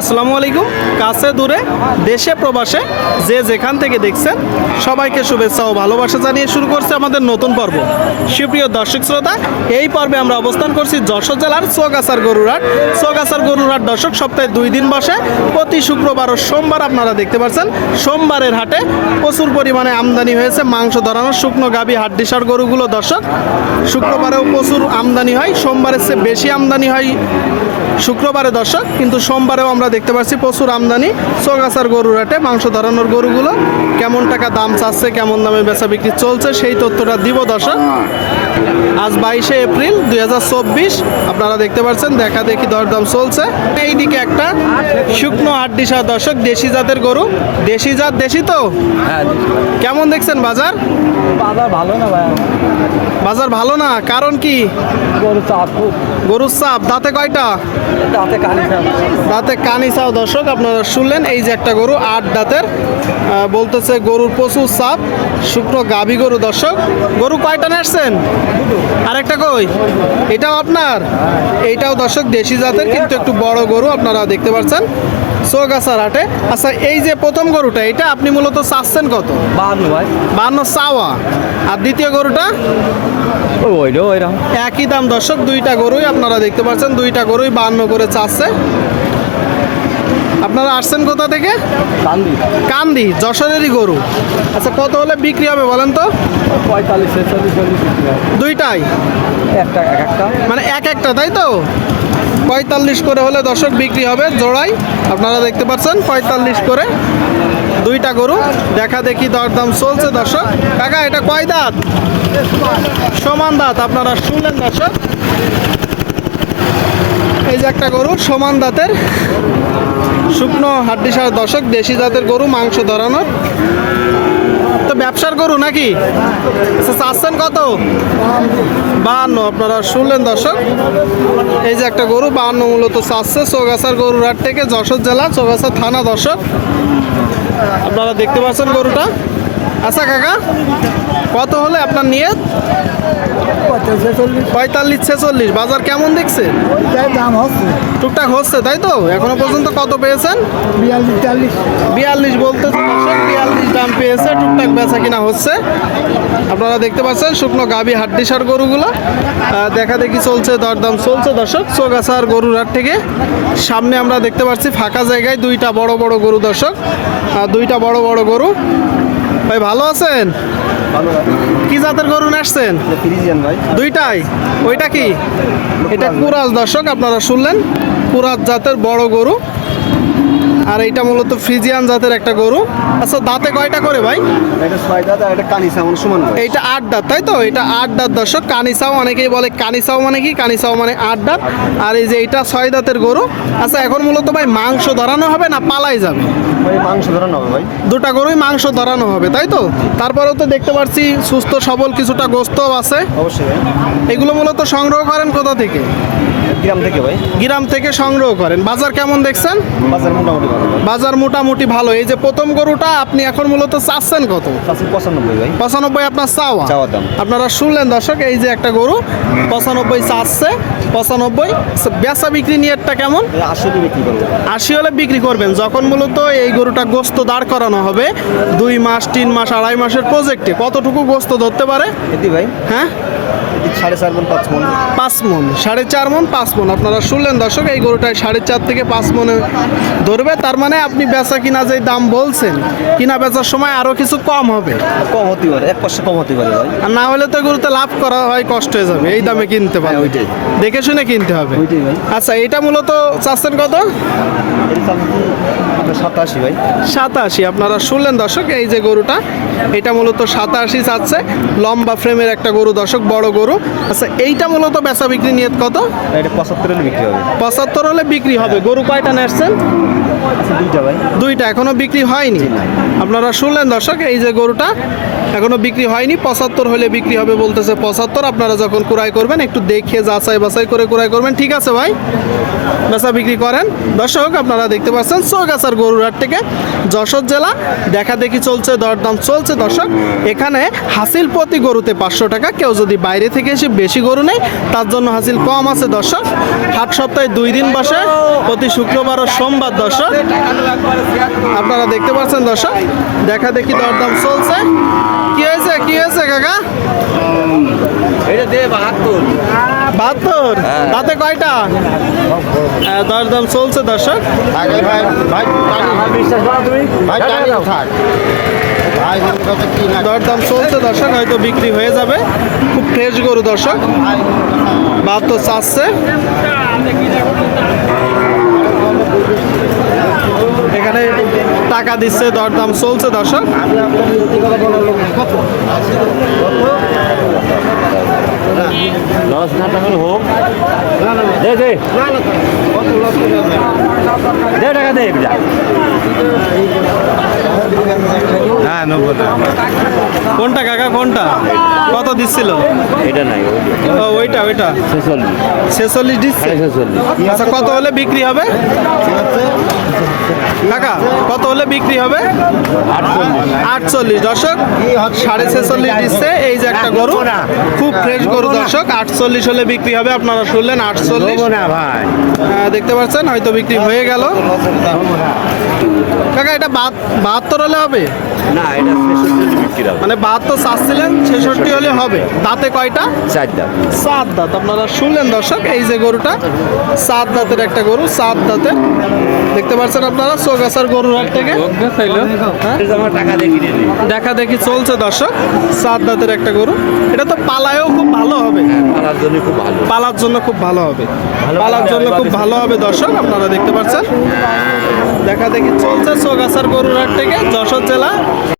আসসালামু আলাইকুম। কাছে দূরে, দেশে, প্রবাসে, যে যেখান থেকে দেখছেন, সবাইকে শুভেচ্ছা ও ভালোবাসা জানিয়ে শুরু করছে আমাদের নতুন পর্ব। সুপ্রিয় দর্শক শ্রোতা, এই পর্বে আমরা অবস্থান করছি যশোর জেলার চোগাছার গরুরহাট। চোগাছার গরুরহাট দর্শক, সপ্তাহে দুই দিন বসে, প্রতি শুক্রবার ও সোমবার আপনারা দেখতে পাচ্ছেন, সোমবারের হাটে প্রচুর পরিমাণে আমদানি হয়েছে, মাংস ধরানোর শুকনো গাবি, হাড্ডিসার গরুগুলো দর্শক। শুক্রবারেও প্রচুর আমদানি হয়, সোমবারের চেয়ে বেশি আমদানি হয় শুক্রবারে দর্শক, কিন্তু সোমবারেও আমরা দেখতে পাচ্ছি প্রচুর আমদানি। চোগাছার গরুর হাটে মাংস ধরানোর গরুগুলো কেমন টাকা দাম চাচ্ছে, কেমন দামে বেচা বিক্রি চলছে, সেই তথ্যটা দিব দর্শক। আজ বাইশে এপ্রিল দুই হাজার চব্বিশ। আপনারা দেখতে পাচ্ছেন দেখা দেখি দরদাম চলছে। এইদিকে একটা শুকনো হাড্ডিসা দর্শক দেশি জাতের গরু। দেশি জাত দেশি তো? হ্যাঁ কেমন দেখছেন বাজার? বাজার ভালো না ভাই। বাজার ভালো না? কারণ কি? গরু চাপ গরুর চাপ। দাঁতে কয়টা? দাঁতে কানি। দাঁতে কানিসাও দর্শক আপনারা শুনলেন এই যে একটা গরু আট দাঁতের বলতেছে গরুর প্রচুর চাপ। শুকনো গাভী গরু দর্শক। গরু কয়টা নাড়ছেন আরেকটা কই? এটাও আপনার? এইটাও দর্শক দেশি জাতের কিন্তু একটু বড় গরু আপনারা দেখতে পাচ্ছেন। চৌগাছার হাটে। আচ্ছা এই যে প্রথম গরুটা এটা আপনি মূলত চাচ্ছেন কত? বাহান্ন ভাই। বান্ন চাওয়া। আর দ্বিতীয় গরুটা? ওই ওইটা ওইরকম একই দাম দর্শক দুইটা গরুই আপনারা দেখতে পাচ্ছেন দুইটা গরুই বান্ন করে চাচ্ছে। আপনারা আসছেন কোথা থেকে? কান্দি। কান্দি যশোরেরই গরু। আচ্ছা কত হলে বিক্রি হবে বলেন তো? পঁয়তাল্লিশ ছেচল্লিশ দুইটাই? একটা এক একটা। মানে এক একটা তাই তো? পঁয়তাল্লিশ করে হলে দর্শক বিক্রি হবে জোড়াই। আপনারা দেখতে পাচ্ছেন পঁয়তাল্লিশ করে দুইটা গরু। দেখা দেখি দরদাম চলছে দর্শক। কাকা এটা কয় দাঁত? সমান দাঁত আপনারা শুনলেন দর্শক? এই যে একটা গরু সমান দাঁতের শুকনো হাড্ডি সার দর্শক দেশি জাতের গরু মাংস ধরানোর। তো ব্যবসার গরু নাকি? আচ্ছা, চাচ্ছেন কত? বাহান্ন আপনারা শুনলেন দর্শক। এই যে একটা গরু বাহান্ন মূলত চাচ্ছে চৌগাছার গরুর হাট থেকে যশোর জেলা চৌগাছা থানা দর্শক। আপনারা দেখতে পাচ্ছেন গরুটা। আচ্ছা কাকা কত হলে আপনার নিয়ত? পঁয়তাল্লিশ। ছেচল্লিশ। বাজার কেমন দেখছে? দাম হচ্ছে। টুকটাক হচ্ছে তাই তো? এখনও পর্যন্ত কত পেয়েছেন? বিয়াল্লিশ বলতে বিয়াল্লিশ দাম পেয়েছে টুকটাক বেচা কিনা হচ্ছে। আপনারা দেখতে পাচ্ছেন শুকনো গাভী হাড্ডিসার গরুগুলো। দেখা দেখি চলছে দরদাম চলছে দর্শক। চোগাছার গরুর হাট থেকে সামনে আমরা দেখতে পাচ্ছি ফাঁকা জায়গায় দুইটা বড় বড় গরু দর্শক। আর দুইটা বড় বড় গরু। ভাই ভালো আছেন? ভালো কি জাতের গরু আসছেন? ভাই। দুইটাই? ওইটা কি? এটা কুরাজ দর্শক আপনারা শুনলেন। কুরাজ জাতের বড় গরু। আর এইটা মূলত ফ্রিজিয়ান জাতের একটা গরু। আচ্ছা দাঁতে কয়টা করে ভাই? এটা ছয় দাদা এটা কানি সামন সমান ভাই এইটা আট দাঁত তাই তো? এটা আট দাঁত দর্শক। কানিসাও অনেকেই বলে কানিসাও মানে কি? কানিসাও মানে আট দাঁত। আর এই যে এইটা ছয় দাঁতের গরু। আচ্ছা এখন মূলত ভাই মাংস ধরানো হবে না পালাই যাবে? মাংস ধরানো হবে ভাই। দুটা গরুই মাংস ধরানো হবে তাই তো? তারপরেও তো দেখতে পাচ্ছি সুস্থ সবল কিছুটা গোস্তও আছে। অবশ্যই এগুলো মূলত সংগ্রহ করেন কোথা থেকে? গ্রাম থেকে ভাই। গ্রাম থেকে সংগ্রহ করেন। বাজার কেমন দেখছেন? বাজার মোটামুটি ভালো। বাজার মোটামুটি ভালো। এই যে প্রথম গরুটা আপনি এখন মূলত চাচ্ছেন কত? পঁচানব্বই ভাই। পঁচানব্বই আপনার চাওয়া? চাওয়ার দাম। আপনারা শুনলেন দর্শক এই যে একটা গরু পঁচানব্বই চাচ্ছে পঁচানব্বই। বেচা বিক্রি নিয়েটা কেমন? আটশো বিক্রি করব। আশি হলে বিক্রি করবেন। যখন মূলত এই গরুটা গোস্ত দাঁড় করানো হবে দুই মাস তিন মাস আড়াই মাসের প্রজেক্টে কতটুকু গোস্ত ধরতে পারে? ভাই। হ্যাঁ? সাড়ে চার মন পাঁচ মন। পাঁচ মন সাড়ে চার মন পাঁচ মন আপনারা শুনলেন দর্শক এই গরুটায় সাড়ে চার থেকে পাঁচ মনে ধরবে। তার মানে আপনি বেচা কিনা যে দাম বলছেন কিনা বেচার সময় আরও কিছু কম হবে। কম হতে পারে এক পাঁচশো কম হতে পারে আর না হলে তো গরুতে লাভ করা হয় কষ্ট হয়ে যাবে। এই দামে কিনতে পারে হ্যাঁ, ওইটাই। দেখে শুনে কিনতে হবে। আচ্ছা এটা মূলত চাচ্ছেন কত? সাতাশি ভাই। সাতাশি আপনারা শুনলেন দর্শক এই যে গরুটা এটা মূলত সাতাশি চাচ্ছে লম্বা ফ্রেমের একটা গরু দর্শক বড় গরু। আচ্ছা এইটা মূলত বেচা বিক্রি নিয়ে কত? এটা পঁচাত্তর হলে বিক্রি হবে। পঁচাত্তর হলে বিক্রি হবে। গরু কয়টা নেসছেন আচ্ছা দুইটা ভাই। দুইটা এখনও বিক্রি হয়নি। আপনারা শুনলেন দর্শক এই যে গরুটা এখনও বিক্রি হয়নি, পঁচাত্তর হলে বিক্রি হবে বলতেছে পঁচাত্তর। আপনারা যখন ক্রয় করবেন, একটু দেখে যাচাই বাছাই করে ক্রয় করবেন। ঠিক আছে ভাই? বেচা বিক্রি করেন। দর্শক, আপনারা দেখতে পাচ্ছেন চৌগাছার গরুরহাট থেকে যশোর জেলা। দেখা দেখি চলছে, দরদাম চলছে। দর্শক, এখানে হাসিল প্রতি গরুতে পাঁচশো টাকা। কেউ যদি বাইরে থেকে এসে বেশি গরু নেয়, তার জন্য হাসিল কম আছে। দর্শক হাট সপ্তাহে দুই দিন বসে। প্রতি শুক্রবার ও সোমবার দর্শক, আপনারা দেখতে পাচ্ছেন দর্শক, দেখা দেখি দরদাম চলছে। কি হয়েছে? কি হয়েছে কাকা? এটা দে বাহাত্তর। বাহাত্তর? তাতে কয়টা? হ্যাঁ, দরদাম চলছে দর্শক। আগে ভাই ভাই বিশ্বাস করো তুমি ভাই থাক দরদাম চলছে দর্শক হয়তো বিক্রি হয়ে যাবে। খুব ফ্রেশ গরু দর্শক। বাহাত্তর চাচ্ছে। এখানে টাকা দিচ্ছে দরদাম চলছে দর্শক। না টাকা হোক দে দে। দে টাকা দে যা হ্যাঁ নব্বই কোনটা কাকা কোনটা? কত দিচ্ছিল? এটা নাই ও, ওইটা ওইটা। ছেচল্লিশ। ছেচল্লিশ দিচ্ছে? আচ্ছা কত হলে বিক্রি হবে? কাকা কত হলে বিক্রি হবে? আটচল্লিশ। দর্শক সাড়ে ছেচল্লিশ দিচ্ছে। এই যে একটা গরু খুব ফ্রেশ গরু দর্শক আটচল্লিশ হলে বিক্রি হবে। আপনারা শুনলেন আটচল্লিশ। না ভাই। দেখতে পাচ্ছেন হয়তো বিক্রি হয়ে গেল। কাকা এটা বাহাত- বাহাত্তর হলে হবে? না এটা ছেচল্লিশ বিক্রি হবে। মানে বাহাত্তর চাচ্ছিলেন ছেষট্টি হলে হবে। দাঁতে কয়টা? চার দাম সাত দাঁত। আপনারা শুনলেন দর্শক এই যে গরুটা সাত দাঁতের একটা গরু সাত দাঁতের। দেখতে পাচ্ছেন আপনারা চৌগাছার গরুর হাট থেকে। হ্যাঁ? আমার টাকা দিয়ে কিনে দিই দেখা দেখি চলছে দর্শক সাত দাঁতের একটা গরু। এটা তো পালায়ও খুব ভালো হবে। পালার জন্য খুব ভালো। পালার জন্য খুব ভালো হবে। পালার জন্য খুব ভালো হবে দর্শক আপনারা দেখতে পাচ্ছেন। দেখা দেখি চলছে চৌগাছার গরুর হাট থেকে যশোর জেলা